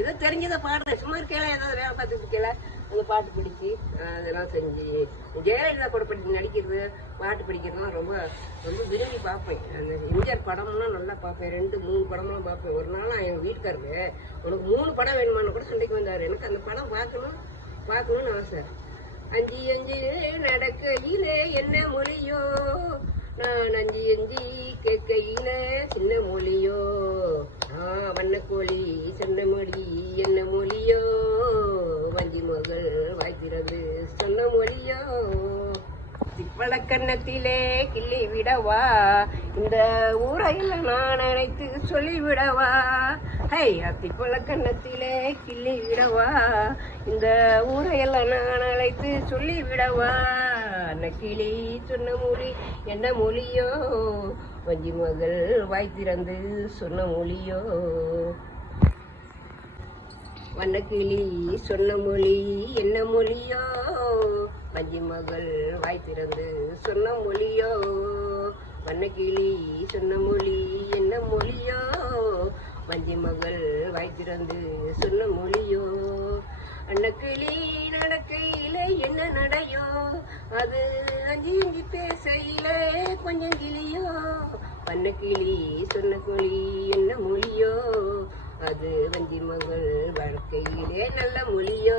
ஏதோ தெரிஞ்சதை பாடுறேன். சும்மா இருக்கையில ஏதாவது வேலை பார்த்துட்டு இருக்கல அந்த பாட்டு பிடிச்சி அதெல்லாம் செஞ்சு. ஜெயலலிதா கூட படிச்சு நடிக்கிறது பாட்டு படிக்கிறதுலாம் ரொம்ப ரொம்ப விரும்பி பார்ப்பேன். அந்த எம்ஜிஆர் படம்லாம் நல்லா பார்ப்பேன். ரெண்டு மூணு படம்லாம் பார்ப்பேன். ஒரு நாள் எங்கள் வீட்டுக்காரரு உனக்கு மூணு படம் வேணுமான்னு கூட சண்டைக்கு வந்தார். எனக்கு அந்த படம் பார்க்கணும் பார்க்கணும்னு ஆசை. அஞ்சு அஞ்சு நடக்கையிலே என்ன மொழியோ? நான் அஞ்சு அஞ்சு கேட்கையில சின்ன மொழி வஞ்சி மகள் வாய்க்கிறது சொன்ன மொழியோ? திப்பளக்கண்ணத்திலே கிள்ளி விடவா? இந்த ஊரையில் நான் நினைத்து சொல்லிவிடவா ஹை அத்திப்பளக்கண்ணத்திலே கிள்ளி விடவா? இந்த ஊரையில் நான் அழைத்து சொல்லிவிடவா அந்த கிளி சொன்ன மொழி என்ன மொழியோ? வஞ்சி மகள் வாய் திறந்து சொன்ன மொழியோ? வண்ணக்கிளி சொன்ன மொழி என்ன மொழியோ? மஞ்சி மகள் வாய் திறந்து சொன்ன மொழியோ? வண்ணக்கிளி சொன்ன மொழி என்ன மொழியோ? வஞ்சி மகள் வாய் திறந்து சொன்ன மொழியோ? அன்னக்கிளி நடக்கையில என்ன நடையோ? அது அஞ்சி அஞ்சி பேசையில கொஞ்சம் கிளியோ? வண்ணக்கிளி சொன்ன மொழி என்ன மொழியோ? அது வஞ்சி மகள் வாழ்க்கையிலே நல்ல மொழியோ?